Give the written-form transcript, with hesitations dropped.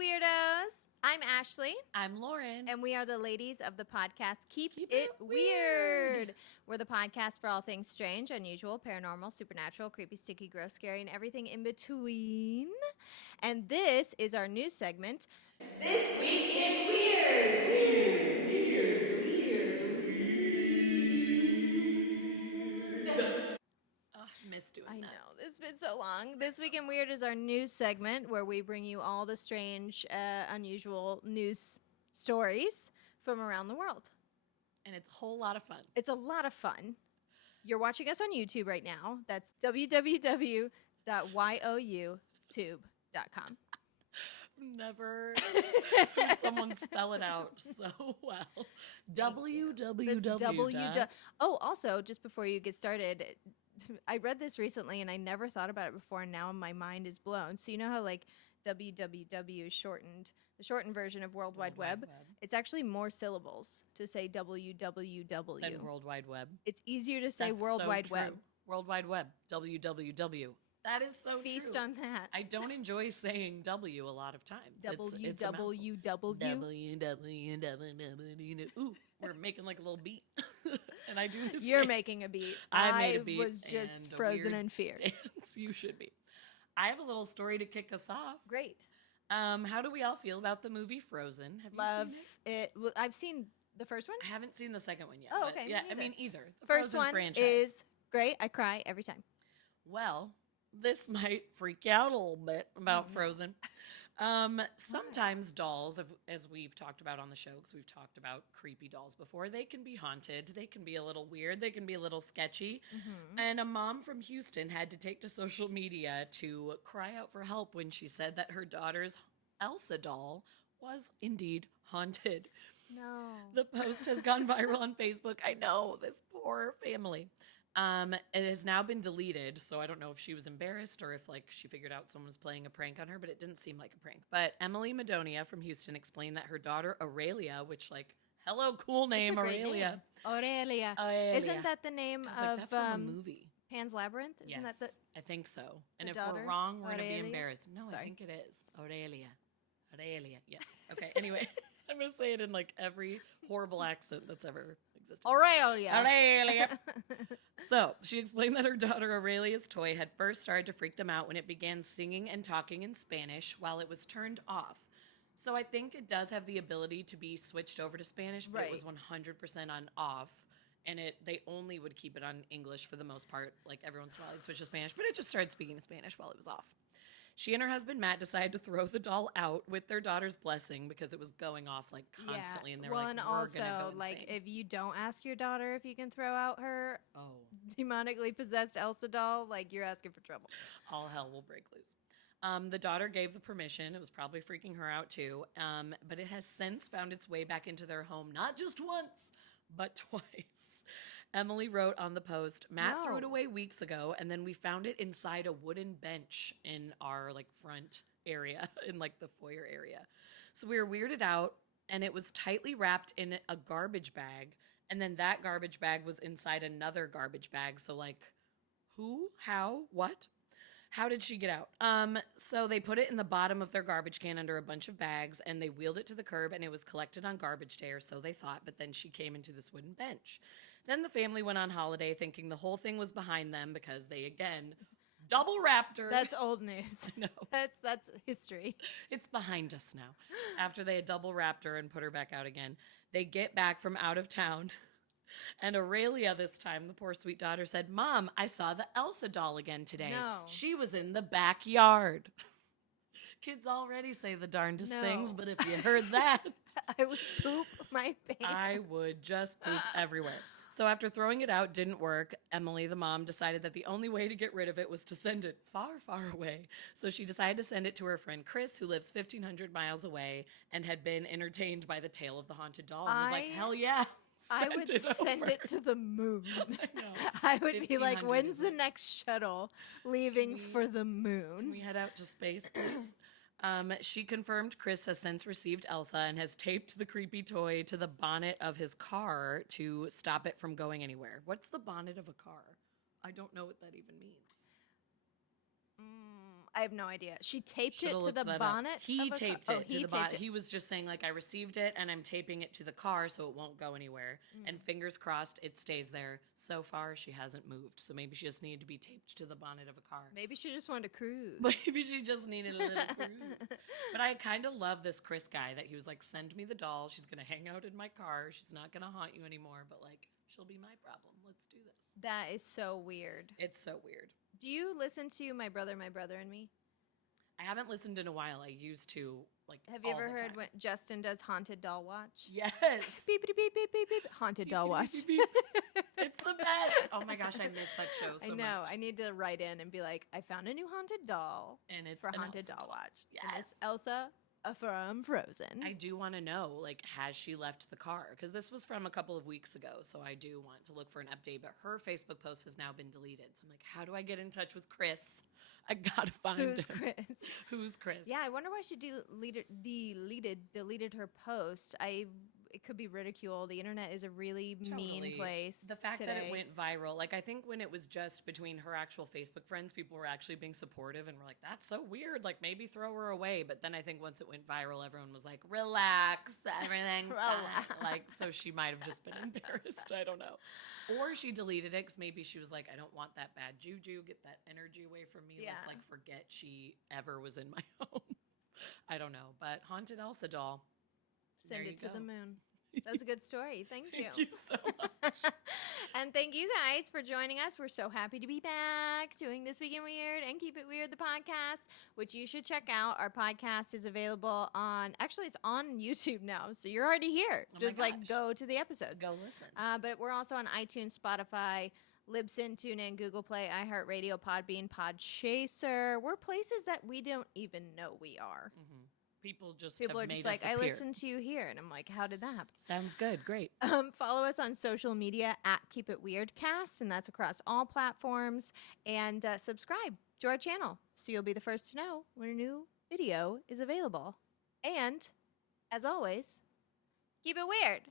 Weirdos. I'm Ashley. I'm Lauren. And we are the ladies of the podcast Keep It Weird. We're the podcast for all things strange, unusual, paranormal, supernatural, creepy, sticky, gross, scary, and everything in between. And this is our new segment, This Week in Weird. Weird, weird, weird, weird. Oh, I miss doing that. I know. It's been so long. This Week in Weird is our news segment where we bring you all the strange, unusual news stories from around the world. And it's a whole lot of fun. It's a lot of fun. You're watching us on YouTube right now. That's www.youtube.com. Never heard someone spell it out so well. www. Oh, also, just before you get started, I read this recently and I never thought about it before, and now my mind is blown. So you know how like www is shortened, the shortened version of World Wide Web? It's actually more syllables to say www. Than World Wide Web. It's easier to say That's World so Wide true. Web. World Wide Web. www. That is so Feast true. on that. I don't enjoy saying W a lot of times. www. Ooh, we're making like a little beat. And I do this You're dance. making a beat. I made a beat. was just and a frozen weird in fear. Dance. You should be. I have a little story to kick us off. Great. How do we all feel about the movie Frozen? Have you Love seen it. Well, I've seen the first one. I haven't seen the second one yet. Oh, but okay, me Yeah, I neither. mean either. The First Frozen one franchise. is great. I cry every time. Well, this might freak you out a little bit about Frozen. Sometimes dolls, as we've talked about on the show, because we've talked about creepy dolls before, they can be haunted. They can be a little weird. They can be a little sketchy. And a mom from Houston had to take to social media to cry out for help when she said that her daughter's Elsa doll was indeed haunted. No. The post has gone viral on Facebook. I know, this poor family. It has now been deleted, so I don't know if she was embarrassed or if like she figured out someone was playing a prank on her, but it didn't seem like a prank. But Emily Madonia from Houston explained that her daughter Aurelia, which like, hello, cool name, Aurelia. Aurelia. Isn't that the name I was of like, that's from a movie. Pan's Labyrinth? Isn't Yes, that I think so. And the if daughter, we're wrong, we're going to be Aurelia? embarrassed. No, Sorry. I think it is. Aurelia. Aurelia. Yes. Okay, anyway. I'm going to say it in like every horrible accent that's ever existed. Aurelia. Aurelia. So she explained that her daughter Aurelia's toy had first started to freak them out when it began singing and talking in Spanish while it was turned off. So I think it does have the ability to be switched over to Spanish, but it was 100% on off. And they only would keep it on English for the most part. Like every once in a while, they'd switch to Spanish, but it just started speaking Spanish while it was off. She and her husband, Matt, decided to throw the doll out with their daughter's blessing because it was going off like constantly. And they were like, and we're also, going to go like, insane. if you don't ask your daughter if you can throw out her demonically possessed Elsa doll, like, you're asking for trouble. All hell will break loose. The daughter gave the permission. It was probably freaking her out too. But it has since found its way back into their home, not just once, but twice. Emily wrote on the post, Matt threw it away weeks ago, and then we found it inside a wooden bench in our like front area, in like the foyer area. So we were weirded out, and it was tightly wrapped in a garbage bag, and then that garbage bag was inside another garbage bag. So like, who, how, what? How did she get out? So they put it in the bottom of their garbage can under a bunch of bags, and they wheeled it to the curb, and it was collected on garbage day, or so they thought, but then she came into this wooden bench. Then the family went on holiday thinking the whole thing was behind them because they, again, double wrapped her. That's old news. No. That's history. It's behind us now. After they had double wrapped her and put her back out again, they get back from out of town. And Aurelia this time, the poor sweet daughter, said, Mom, I saw the Elsa doll again today. No. She was in the backyard. Kids already say the darndest things, but if you heard that, I would poop my pants. I would just poop everywhere. So after throwing it out didn't work, Emily, the mom, decided that the only way to get rid of it was to send it far, far away. So she decided to send it to her friend Chris, who lives 1,500 miles away and had been entertained by the tale of the haunted doll. And was like, hell yeah. I would send it to the moon. I would be like, when's the next shuttle leaving for the moon? Can we head out to space, please? She confirmed Chris has since received Elsa and has taped the creepy toy to the bonnet of his car to stop it from going anywhere. What's the bonnet of a car? I don't know what that even means. I have no idea. She taped Shoulda it to looked the that up. bonnet. He of a taped car? it to the bonnet. He was just saying, like, I received it and I'm taping it to the car so it won't go anywhere. And fingers crossed it stays there. So far, she hasn't moved. So maybe she just needed to be taped to the bonnet of a car. Maybe she just wanted to cruise. Maybe she just needed a little cruise. But I kind of love this Chris guy that he was like, send me the doll. She's going to hang out in my car. She's not going to haunt you anymore. But, like, she'll be my problem. Let's do this. That is so weird. It's so weird. Do you listen to My Brother and Me? I haven't listened in a while. I used to, like, Have you all ever the heard time. when Justin does Haunted Doll Watch? Yes. Beep-itty-beep-beep-beep-beep. Haunted Doll Watch. It's the best. Oh my gosh, I miss that show so I know. much. I need to write in and be like, I found a new haunted doll And it's for an Haunted Elsa Doll Watch. Yes. And it's Elsa from Frozen. I do want to know, like, has she left the car? Because this was from a couple of weeks ago, so I do want to look for an update. But her Facebook post has now been deleted. So I'm like, how do I get in touch with Chris? I gotta find Who's him. Chris? Who's Chris? Yeah, I wonder why she deleted her post. It could be ridicule. The internet is a really mean place. The fact today. that it went viral, like, I think when it was just between her actual Facebook friends, people were actually being supportive and were like, that's so weird. Like, maybe throw her away. But then I think once it went viral, everyone was like, relax, everything's fine. Like, so she might have just been embarrassed. I don't know. Or she deleted it because maybe she was like, I don't want that bad juju. Get that energy away from me. Yeah. Let's, like, forget she ever was in my home. I don't know. But Haunted Elsa doll. Send There it you to the go. moon. That was a good story. Thank you. Thank you so much. And thank you guys for joining us. We're so happy to be back doing This Week in Weird and Keep It Weird, the podcast, which you should check out. Our podcast is available actually, it's on YouTube now. So you're already here. Oh my Just like gosh. go to the episodes. Go listen. But we're also on iTunes, Spotify, Libsyn, TuneIn, GooglePlay, iHeartRadio, Podbean, Podchaser. We're places that we don't even know we are. Mm-hmm. People just People have are made just like, us I appear. listened to you here. And I'm like, how did that happen? Sounds good. Great. Follow us on social media at Keep It Weirdcast, and that's across all platforms. And subscribe to our channel so you'll be the first to know when a new video is available. And, as always, keep it weird.